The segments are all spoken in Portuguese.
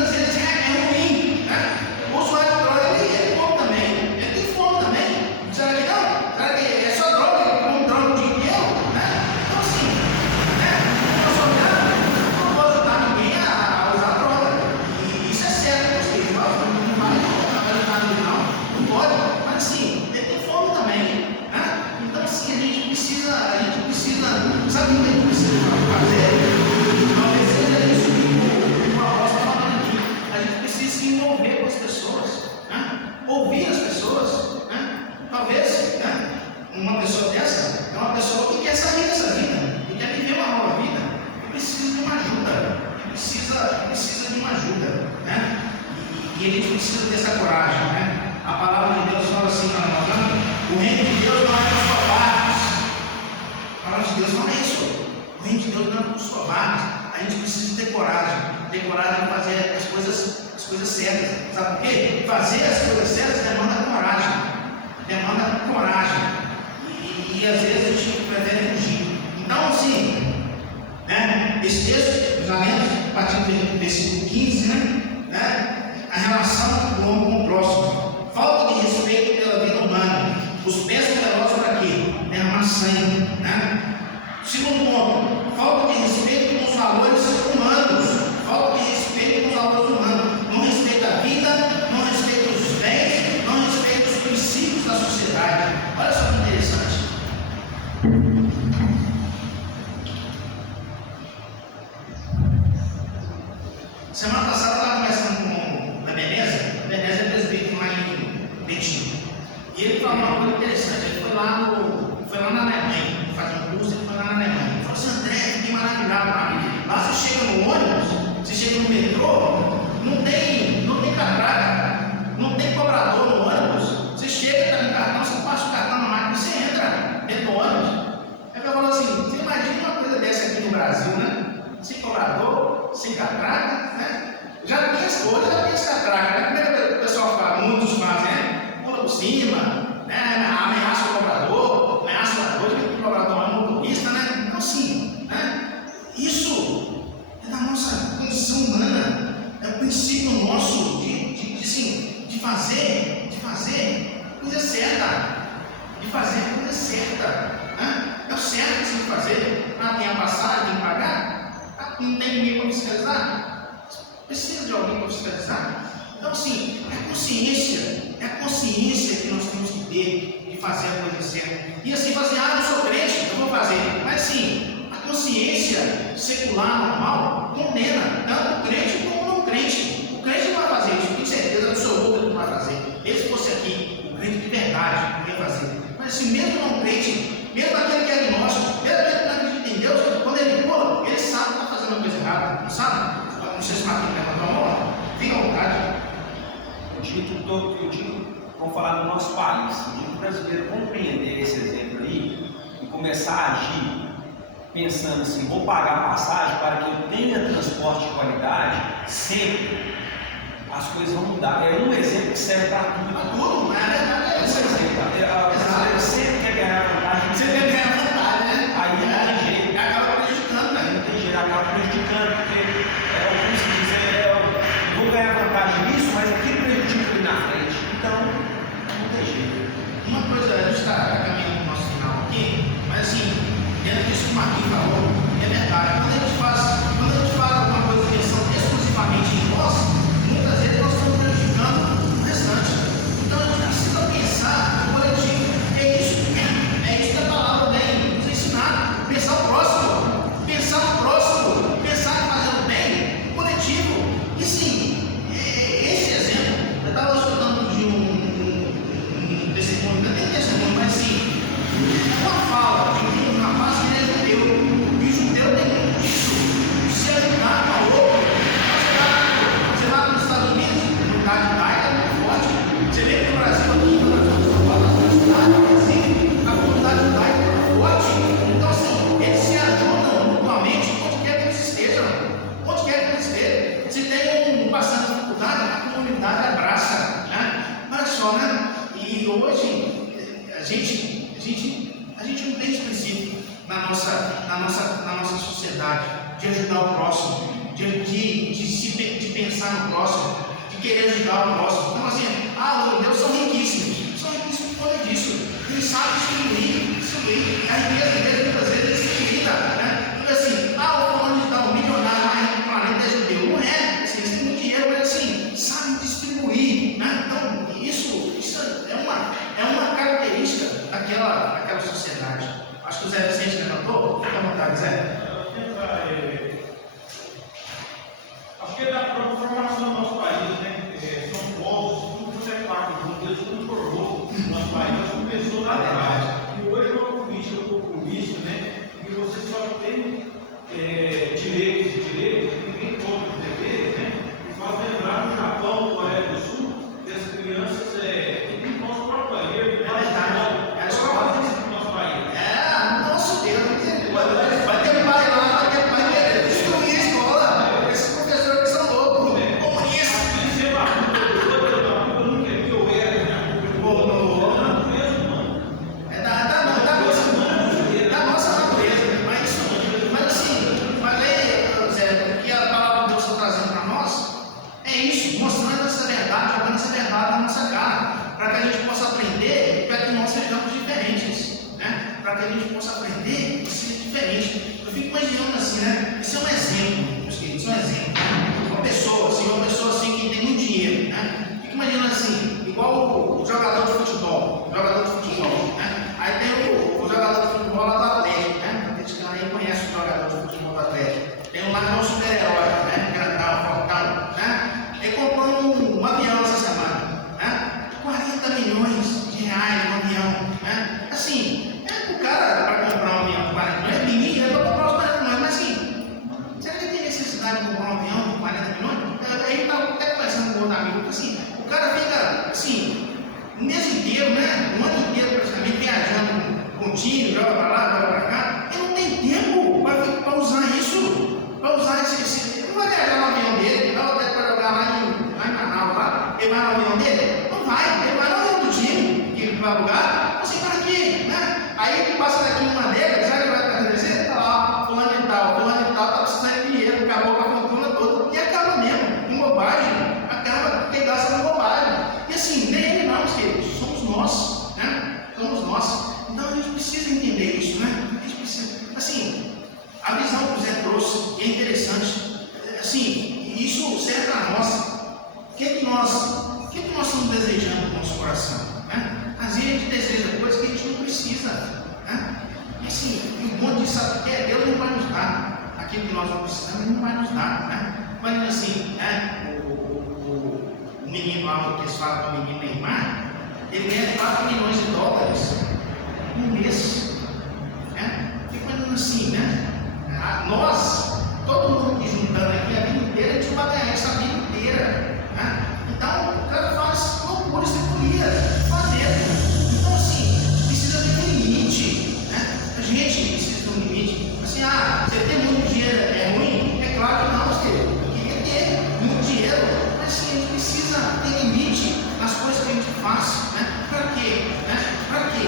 muitas vezes é ruim, né? O usuário de droga, ele come também, ele tem fome também. Será que não? Será que é só droga, ele come droga o dia inteiro? Né? Então assim, né? Não posso ajudar ninguém a usar droga. E isso é certo, eu sei, não vai ajudar ninguém não pode, mas assim, ele tem fome também, né? Então assim, a gente precisa, sabe o que a gente precisa fazer? Talvez seja isso que o apóstolo está falando aqui. A gente precisa se envolver com as pessoas, né? Ouvir as pessoas, né? Talvez, né? Uma pessoa dessa é uma pessoa que quer sair dessa vida, que quer viver uma nova vida, que precisa de uma ajuda, que precisa de uma ajuda, né? E a gente precisa ter essa coragem, né? A palavra de Deus fala assim, o reino de Deus não é para os covardes. A palavra de Deus não é isso. O reino de Deus não é para os covardes. A gente precisa ter coragem de fazer as coisas certas. Sabe por quê? Fazer as coisas certas demanda coragem. E às vezes a gente prefere fugir. Então, assim, né? Esse texto, já lemos, a partir do versículo 15, né? A relação do homem com o próximo. Falta de respeito pela vida humana. Os pés poderosos para quê? Derramar sangue, né? Segundo ponto, falta de respeito com os valores humanos. Falta de respeito com os valores humanos. Não respeita a vida, não respeita os bens, não respeita os princípios da sociedade. Olha só que interessante. Semana passada eu estava conversando com a Veneza é presbítero lá em Betim. E ele falou uma coisa interessante. Ele foi lá na Alemanha, fazer um curso, ele foi lá na Alemanha. Ele falou assim: André, fiquei maravilhado lá. Lá você chega no ônibus, você chega no metrô, não tem catraca, não tem cobrador no ônibus. Você chega, está no cartão, você passa o cartão na máquina e você entra dentro do ônibus. Ele falou assim: você imagina uma coisa dessa aqui no Brasil, né? Sem cobrador, sem catraca, né? Já tem esse catraca, né? Como é que o pessoal fala? Muitos fazem, né? Pula por cima, né? Ameaça o cobrador, o cobrador é um motorista, né? Então, assim, né? Isso é da nossa condição humana, é o princípio nosso de fazer coisa certa, né? É o certo que você tem que fazer. Tem a passagem, tem que pagar, não tem ninguém para fiscalizar. Precisa de alguém para fiscalizar? Então, assim, é a consciência que nós temos que ter de fazer a coisa certa. E assim, fazer, eu sou crente, eu vou fazer. Mas, assim, a consciência secular, normal, condena tanto o crente como o não crente. O crente não vai fazer isso, tem certeza absoluta que não vai fazer. Ele, se fosse aqui, o crente de verdade, não ia fazer. Mas, assim, mesmo não crente, mesmo aquele que é agnóstico, mesmo aquele que não acredita em Deus, quando ele pula, ele sabe que está fazendo uma coisa errada, não sabe? Não sei se o Marquinhos levantou a mão, fica à vontade. Eu digo, vamos falar do nosso país. Eu digo para o brasileiro compreender esse exemplo aí e começar a agir pensando assim: vou pagar a passagem para que eu tenha transporte de qualidade sempre. As coisas vão mudar. É um exemplo que serve para tudo. Para tudo, não é verdade? É um exemplo. O brasileiro sempre quer ganhar vantagem. Você quer ganhar vantagem, né? Aí não tem jeito. Acaba prejudicando, né? Não tem jeito, acaba prejudicando, porque como se dizer, vou ganhar vantagem nisso, mas aquilo prejudica ali na frente. Então, não tem jeito. Uma coisa, a gente está caminhando para o nosso final aqui, mas assim, dentro disso que o Marquinhos falou, é verdade. Quando a gente faz alguma coisa pensando exclusivamente em nós, muitas vezes nós estamos prejudicando o restante. Então a gente precisa pensar no coletivo. É isso que a palavra vem nos ensinar. Pensar o próximo, pensar em fazer o bem coletivo. E sim, esse exemplo, eu estava escutando de um testemunho, não tem testemunho, mas sim, uma fala de um rapaz que ele é judeu. E prejudicar o próximo. Então, assim, os Deus são riquíssimos por conta disso. Eles sabem distribuir. A riqueza deles, muitas vezes, é distribuída, né? Então, assim, o fulano de tal, milionário mais rico do planeta é judeu. Não é, assim, eles têm muito dinheiro, mas, assim, sabem distribuir, né? Então, isso é uma característica daquela sociedade. Acho que o Zé Vicente levantou. Fica à vontade, Zé. Acho que é da formação do nosso país, né? São povos, tudo é parte do Deus transformou o nosso país. Nós começou lá atrás. E hoje é uma política populista, né? E você só tem direitos e ninguém conta os deveres, né? E faz lembrar no Japão, Coreia do Sul, que as crianças têm o nosso próprio banheiro, É a escola. do nosso país. Nosso Deus, vai ter pai lá, vai ter pai querendo destruir a escola. Esses professores que são loucos, comunistas. Da nossa natureza, mas assim, aí, Zé, o que a palavra de Deus está trazendo para nós é isso, mostrando essa verdade, jogando essa verdade na nossa cara, para que a gente possa aprender, para que nós sejamos diferentes, né? Para que a gente possa aprender e ser diferente. Eu fico imaginando assim, né? Isso é um exemplo, meus queridos, isso é um exemplo. Uma pessoa assim que tem muito dinheiro, né? Fico imaginando assim, igual o jogador de futebol, né? Aí tem o jogador de futebol lá do Atlético, né? Esse cara aí conhece o jogador de futebol do Atlético. Tem um lá que é um super-herói, né? Grandão, fortão, né? Ele comprou um avião essa semana, né? 40 milhões de reais no avião, né? Assim, o cara para comprar um avião de 40 milhões, menino, ele vai comprar os 40 milhões, mas assim, será que ele tem necessidade de comprar um avião de 40 milhões? Aí está até conversando com outro amigo, assim, o cara fica, assim, o mês inteiro, né? O ano inteiro praticamente viajando com time, joga para lá, joga para cá, ele não tem tempo para usar isso, para usar esse. Ele não vai viajar no avião dele, não vai para jogar lá em Manaus, lá. Ele vai no avião dele? Não vai, ele vai no avião do time, que vai alugar, você para aqui, né? Aí ele passa daqui uma dele, sabe o que vai acontecer? Está lá, fulano e tal, está precisando de dinheiro, acabou com a fortuna toda, e acaba mesmo, em bobagem, acaba porque gasta em bobagem. E assim, nem ele não, queridos, somos nós, né? Somos nós. Então a gente precisa entender isso, né? A gente precisa, assim, a visão que o Zé trouxe é interessante, assim, isso serve para nós. O que nós estamos desejando no nosso coração, né? Às vezes a gente deseja coisas que a gente não precisa, né? E assim, o bom disso, sabe o que é? Deus não vai nos dar aquilo que nós não precisamos, Ele não vai nos dar, né? Imagina assim, né? O menino lá, que eles falam do menino Neymar, ele ganha 4 milhões de dólares no mês, né? Fica imaginando assim, né? Nós, todo mundo que juntando aqui a vida inteira, a gente vai ganhar essa vida inteira, né? Então, o cara faz loucura, estripulia, fazendo. Então, assim, precisa ter um limite, né? A gente precisa ter um limite. Assim, você ter muito dinheiro é ruim? É claro que não, eu queria ter muito dinheiro, mas assim, a gente precisa ter limite nas coisas que a gente faz, né? Para quê? Né? Para quê?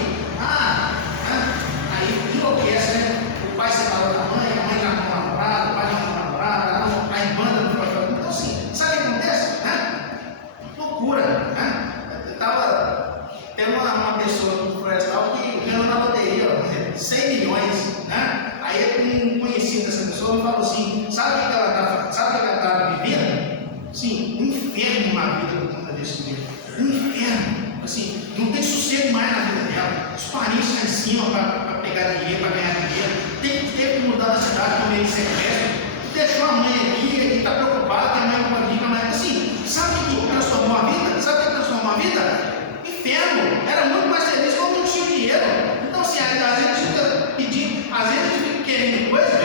Aí enlouquece, né? O pai separou da mãe, a mãe já não namorada, o pai já não namorada, a irmã não namorada. Então, assim, sabe o que acontece? Né? Loucura, né? Eu estava tendo uma pessoa no Florestal que ganhou na loteria, 100 milhões, né? Aí um conhecido dessa pessoa me falou assim, sabe o que ela estava vivendo? Sim, um inferno na vida por conta desse dinheiro. Um inferno. Assim, não tem sossego mais na vida dela. Os parentes lá em cima para pegar dinheiro, para ganhar dinheiro. Teve que mudar da cidade por meio de sequestro. Deixou a mãe aqui e está preocupada que a mãe não pode vir, mas assim, sabe o que transformou a vida? Sabe o que transformou a vida? Inferno. Era muito mais feliz quando não tinha dinheiro. Então, assim, às vezes a gente fica pedindo, às vezes a gente fica querendo coisa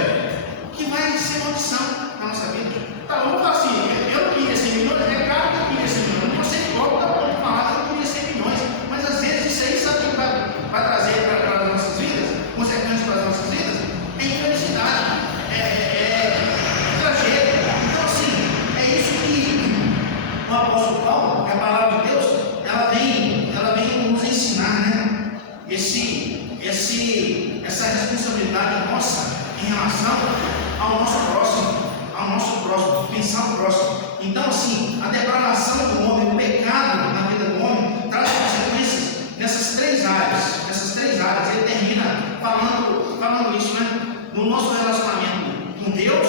que vai ser uma opção na nossa vida. Tá, vamos falar assim, eu não queria 100 milhões, é claro que eu queria 100 milhões. Não vou ser hipócrita para falar que eu queria 100 milhões. Mas às vezes isso aí, sabe o que vai trazer para as nossas vidas? Consequências para as nossas vidas? É infelicidade, é tragédia. Então, assim, é isso que o apóstolo Paulo, que a palavra de Deus, ela vem nos ensinar, né? Essa responsabilidade nossa em relação ao nosso próximo, pensar o próximo. Então, assim, a depravação do homem, o pecado na vida do homem, traz consequências nessas três áreas. Ele termina falando isso, né? No nosso relacionamento com Deus,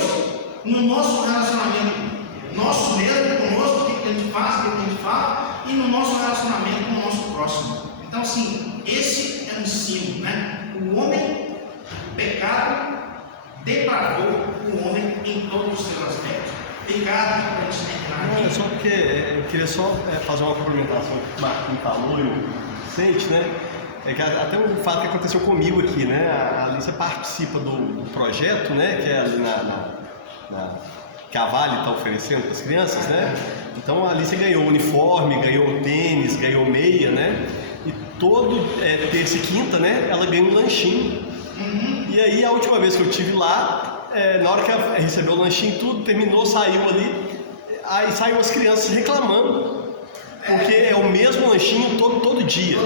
no nosso relacionamento nosso mesmo, conosco, o que a gente faz, o que a gente fala, e no nosso relacionamento com o nosso próximo. Então, assim, esse é o ensino, né? O homem, o pecado, depravou o homem em todos os seus aspectos. Pecado, para a gente terminar aqui. Não, é só porque eu queria só fazer uma complementação que o Marquinhos falou e o Vicente, né? É que até um fato que aconteceu comigo aqui, né? A Alicia participa do projeto, né? Que é ali que a Vale está oferecendo para as crianças, né? Então a Alicia ganhou uniforme, ganhou tênis, ganhou meia, né? E todo terça e quinta, né? Ela ganha um lanchinho. E aí a última vez que eu estive lá, na hora que ela recebeu o lanchinho, tudo terminou, saiu ali, aí saiu as crianças reclamando. Porque é o mesmo lanchinho todo dia.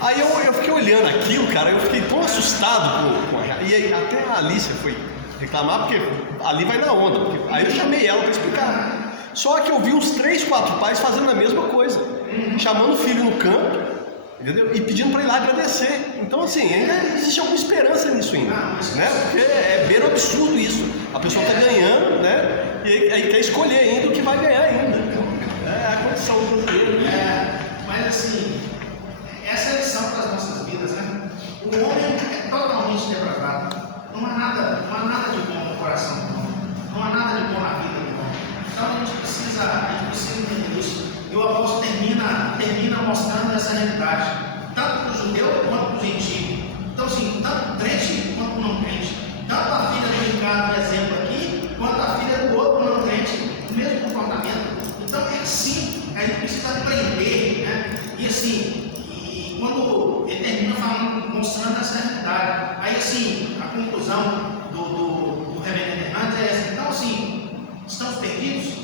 Aí eu fiquei olhando aquilo, cara, eu fiquei tão assustado e aí até a Alicia foi reclamar, porque ali vai na onda. Aí eu chamei ela para explicar. Só que eu vi uns 3, 4 pais fazendo a mesma coisa, chamando o filho no canto, entendeu? E pedindo para ir lá agradecer. Então, assim, ainda existe alguma esperança nisso ainda, né? Porque é bem absurdo isso. A pessoa está ganhando, né? E aí quer escolher ainda o que vai ganhar ainda. É a condição do brasileiro. Mas assim, essa é a lição para as nossas vidas, né? O homem é totalmente depravado. Não há nada de bom no coração do homem. Não há nada de bom na vida do homem. Então a gente precisa entender isso. E o apóstolo termina mostrando essa realidade, tanto para o judeu quanto para o gentio. Então, assim, tanto o crente quanto o não crente. Tanto a filha do Ricardo, por exemplo, aqui, quanto a filha do outro não crente, o mesmo comportamento. Então é assim, a gente precisa aprender, né? E assim, quando ele termina mostrando essa realidade, aí assim, a conclusão do reverendo Hernandes é essa. Então assim, estamos perdidos?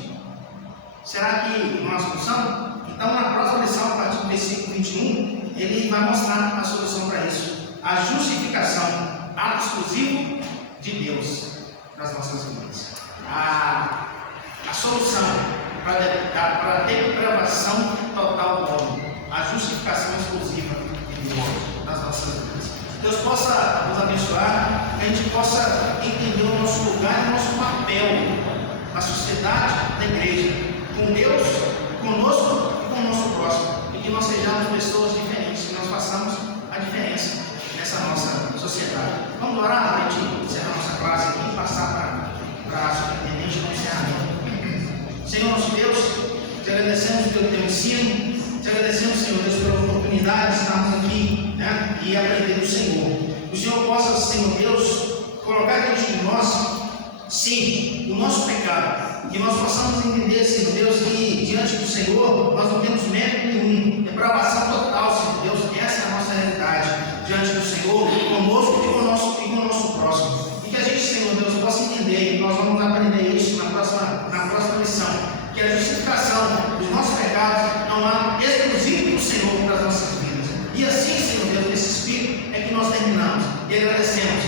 Será que não há solução? Então na próxima lição, a partir do versículo 21, ele vai mostrar a solução para isso. A justificação, ato exclusivo de Deus nas nossas vidas. A solução para a depravação total do homem, a justificação exclusiva de Deus nas nossas vidas. Deus possa nos abençoar, que a gente possa entender o nosso lugar e o nosso papel na sociedade, na igreja, com Deus, conosco e com o nosso próximo, e que nós sejamos pessoas diferentes, que nós façamos a diferença nessa nossa sociedade. Vamos orar para a gente encerrar nossa classe aqui e passar para a superintendente no encerramento. Senhor nosso Deus, te agradecemos pelo teu ensino, te agradecemos, Senhor Deus, pela oportunidade de estarmos aqui, né, e aprender do Senhor. Que o Senhor possa, Senhor Deus, colocar diante de nós, sim, o nosso pecado, que nós possamos entender, Senhor Deus, que diante do Senhor nós não temos mérito nenhum, depravação total, Senhor Deus, essa é a nossa realidade, diante do Senhor, conosco e com o nosso próximo. E que a gente, Senhor Deus, possa entender, e nós vamos aprender isso na próxima lição, que a justificação dos nossos pecados não há exclusivo do Senhor para as nossas vidas. E assim, Senhor Deus, nesse espírito é que nós terminamos e agradecemos